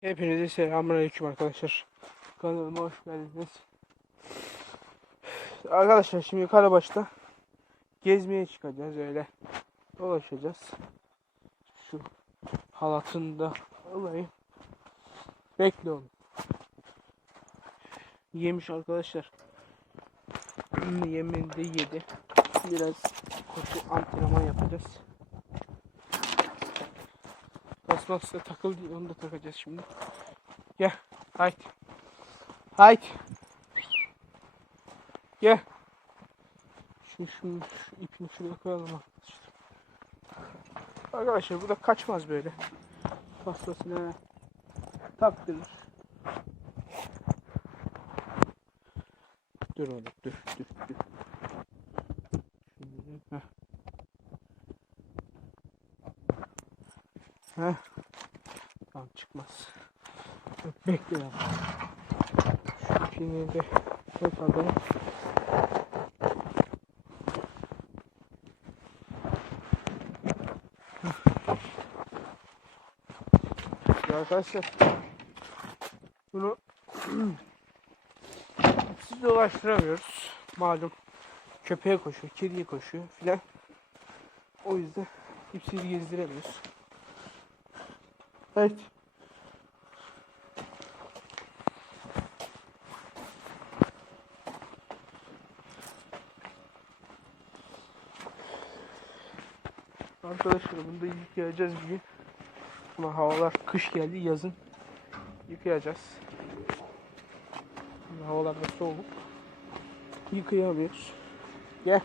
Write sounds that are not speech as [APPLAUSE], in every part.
Hepinize selamünaleyküm arkadaşlar. Kanalıma hoş geldiniz. Arkadaşlar şimdi Karabaş'ta gezmeye çıkacağız öyle. Dolaşacağız. Şu halatında alayım. Bekle oğlum. Yemiş arkadaşlar. Yemeğini de yedi. Biraz koşu antrenman yapacağız. Basmazsa takıl diye onu da takacağız şimdi. Gel. Haydi. Haydi. Gel. Şu, şu, şu ipini şuraya koyalım arkadaşlar. Arkadaşlar bu da kaçmaz böyle. Pastasına taktırır. Dur oğlum dur dur dur. Şimdi, heh. Heh. Tamam çıkmaz. Bekle ya. Şu ipini de tekrardan Ya Arkadaşlar bunu [CLEARS THROAT] siz dolaştıramıyoruz. Malum köpeğe koşuyor, kediye koşuyor filan. O yüzden ipsiz gezdiremiyoruz. Evet. Arkadaşlar bunu da yıkayacağız bir gün. Ama havalar kış geldi yazın yıkayacağız. Havalar da soğuk. Yıkayamıyoruz. Gel.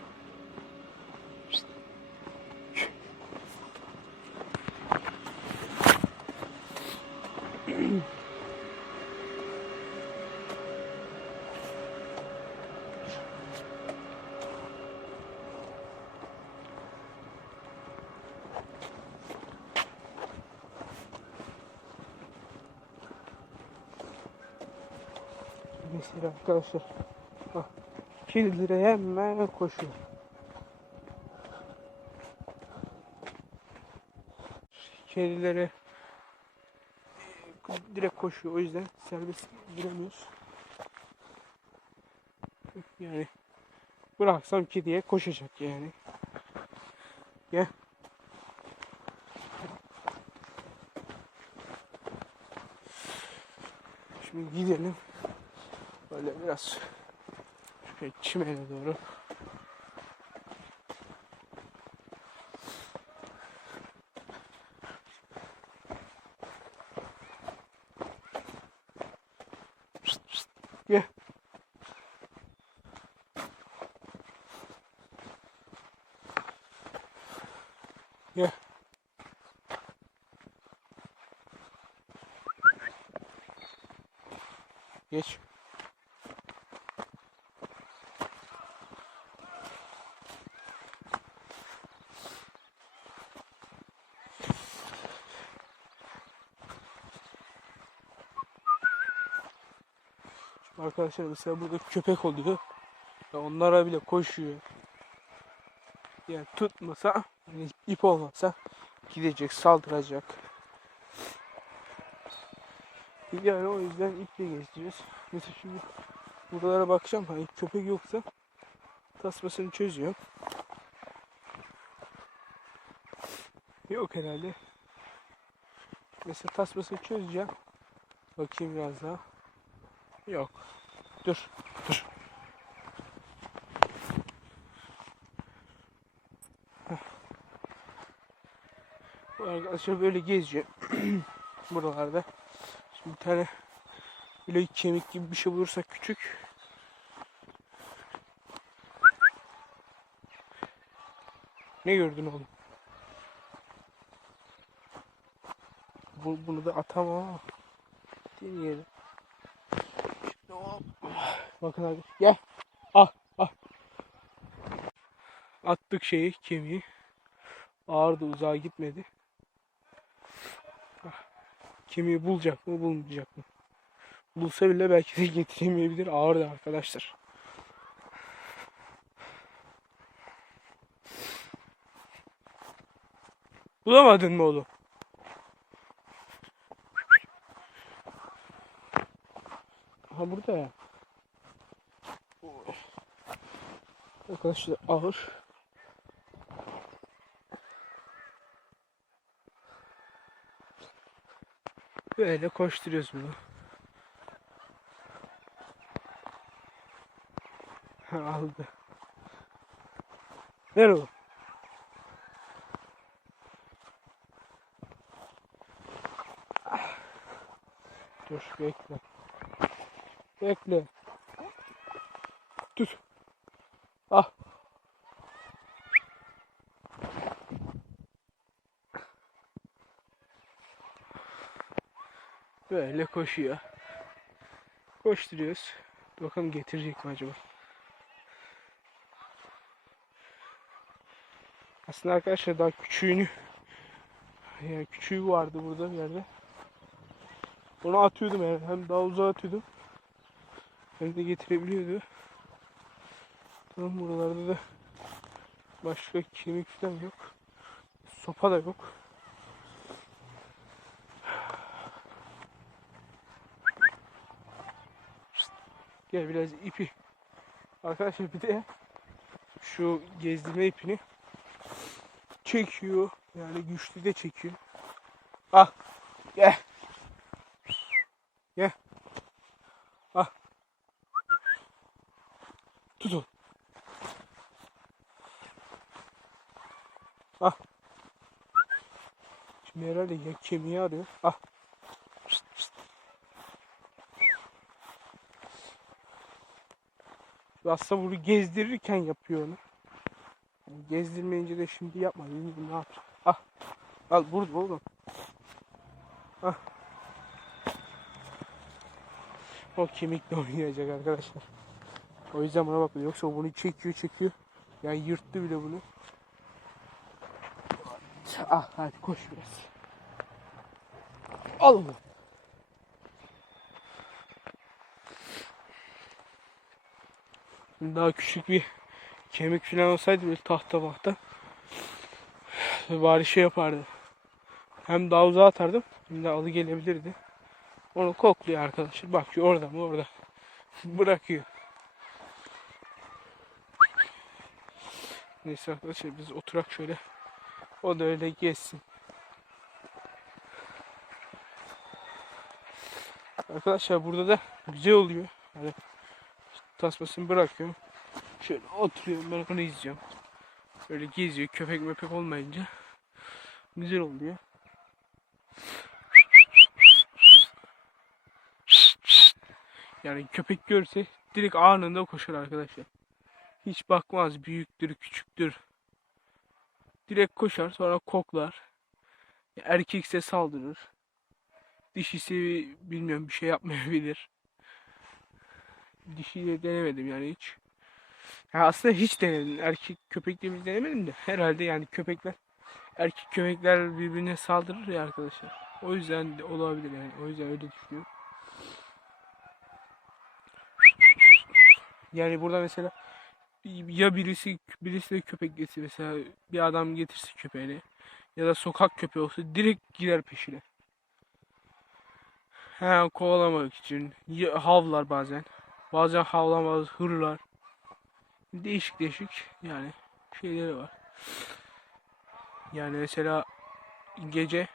Mesela arkadaşlar bak kedilere hemen koşuyor. Kedilere direkt koşuyor o yüzden serbest giremiyoruz. Yani bıraksam kediye koşacak yani. Gel. Şimdi gidelim. Böyle biraz şöyle çimene doğru. Pişt, pişt. Gel. Geç. Arkadaşlar mesela burada köpek oluyor. Ya onlara bile koşuyor. Yani tutmasa, yani ip olmasa gidecek, saldıracak. Yani o yüzden iple gezdiriyoruz. Mesela şimdi buralara bakacağım. Hani köpek yoksa tasmasını çözüyor. Yok herhalde. Mesela tasmasını çözeceğim. Bakayım biraz daha. Yok. Dur. Dur. Bu arkadaşlar böyle geziyor. [CLEARS THROAT] Buralarda. Şimdi bir tane böyle kemik gibi bir şey bulursak küçük. Ne gördün oğlum? Bu, bunu da atamam. Deneyelim. Bakın abi. Gel. Al. Al. Attık şeyi kemiği. Ağırdı uzağa gitmedi. Ah. Kemiği bulacak mı bulmayacak mı? Bulsa bile belki de [LAUGHS] getiremeyebilir. Ağırdı arkadaşlar. Bulamadın mı oğlum? Ha burada ya. Arkadaşlar ağır. Böyle koşturuyoruz bunu. Aldı. Ver oğlum. Ah. Dur bekle. Bekle. Tut. Ah. Böyle koşuyor. Koşturuyoruz. Bakalım getirecek mi acaba? Aslında arkadaşlar daha küçüğünü yani küçüğü vardı burada bir yerde. Onu atıyordum yani. Hem daha uzağa atıyordum. Hem de getirebiliyordu. Tamam buralarda da başka kemik falan yok. Sopa da yok. Gel biraz ipi. Arkadaşlar bir de şu gezdirme ipini çekiyor. Yani güçlü de çekiyor. Ah. Gel. Ah. Tutun. Ah. Şimdi herhalde ya kemiği arıyor. Ah. Pişt, pişt. Aslında bunu gezdirirken yapıyor onu. Yani gezdirmeyince de şimdi yapma. Bilmiyorum ne yapacak. Ah. Al burada oğlum. Ah. O kemikle [LAUGHS] oynayacak arkadaşlar. O yüzden buna bakın. Yoksa bunu çekiyor çekiyor. Yani yırttı bile bunu. Ah hadi koş biraz. Al onu. Daha küçük bir kemik falan olsaydı böyle tahta mahta bari şey yapardı. Hem daha uzağa atardım hem de alı gelebilirdi. Onu kokluyor arkadaşlar. Bakıyor orada mı orada. [LAUGHS] Bırakıyor. Neyse arkadaşlar biz oturak şöyle. O da öyle gezsin. Arkadaşlar burada da güzel oluyor. Hani tasmasını bırakıyorum. Şöyle oturuyorum ben onu izliyorum. Böyle geziyor köpek möpek olmayınca. Güzel oluyor. Yani köpek görse direkt anında koşar arkadaşlar. Hiç bakmaz büyüktür küçüktür. Direkt koşar sonra koklar. Erkekse saldırır. Dişisi bilmiyorum bir şey yapmayabilir. Dişiyle denemedim yani hiç. Ya aslında hiç denemedim. Erkek köpekle bir denemedim de. Herhalde yani köpekler erkek köpekler birbirine saldırır ya arkadaşlar. O yüzden de olabilir yani. O yüzden öyle düşünüyorum. Yani burada mesela ya birisi birisi de köpek getirse mesela bir adam getirse köpeğini ya da sokak köpeği olsa direkt gider peşine. He kovalamak için havlar bazen. Bazen havlamaz, hırlar. Değişik değişik yani şeyleri var. Yani mesela gece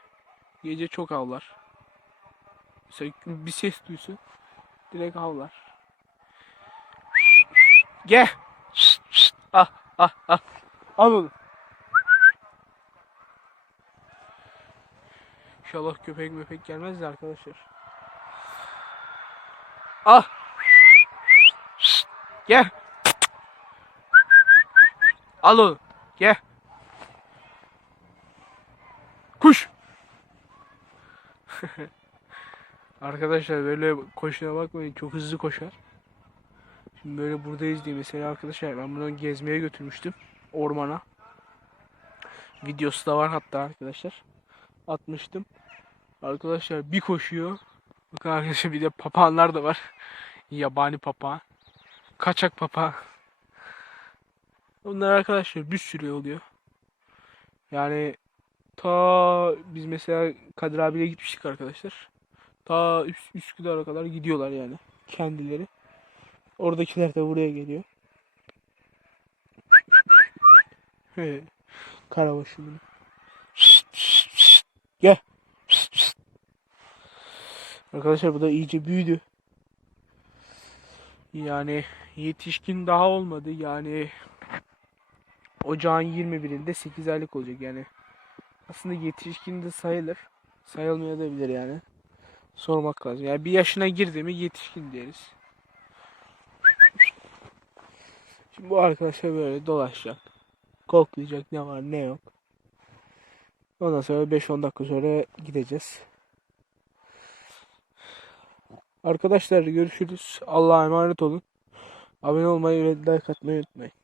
gece çok havlar. Mesela bir ses duysun direkt havlar. Gel. Ah ah ah. Al onu. İnşallah köpek möpek gelmez de arkadaşlar. Ah. Gel. Al onu. Gel. Kuş. [LAUGHS] Arkadaşlar böyle koşuna bakmayın çok hızlı koşar. Şimdi böyle buradayız diye mesela arkadaşlar ben bunu gezmeye götürmüştüm ormana. Videosu da var hatta arkadaşlar. Atmıştım. Arkadaşlar bir koşuyor. Bakın arkadaşlar bir de papağanlar da var. Yabani papağan. Kaçak papağan. Bunlar arkadaşlar bir sürü oluyor. Yani ta biz mesela Kadir abiyle gitmiştik arkadaşlar. Ta Üs Üsküdar'a kadar gidiyorlar yani. kendileri. Oradakiler de buraya geliyor. Karabaşı bunu. Gel. Arkadaşlar bu da iyice büyüdü. Yani yetişkin daha olmadı. Yani ocağın 21'inde 8 aylık olacak yani. Aslında yetişkin de sayılır. Sayılmayabilir yani. Sormak lazım. Yani bir yaşına girdi mi yetişkin deriz. Şimdi bu arkadaşlar böyle dolaşacak. Koklayacak ne var ne yok. Ondan sonra 5-10 dakika sonra gideceğiz. Arkadaşlar görüşürüz. Allah'a emanet olun. Abone olmayı ve like atmayı unutmayın.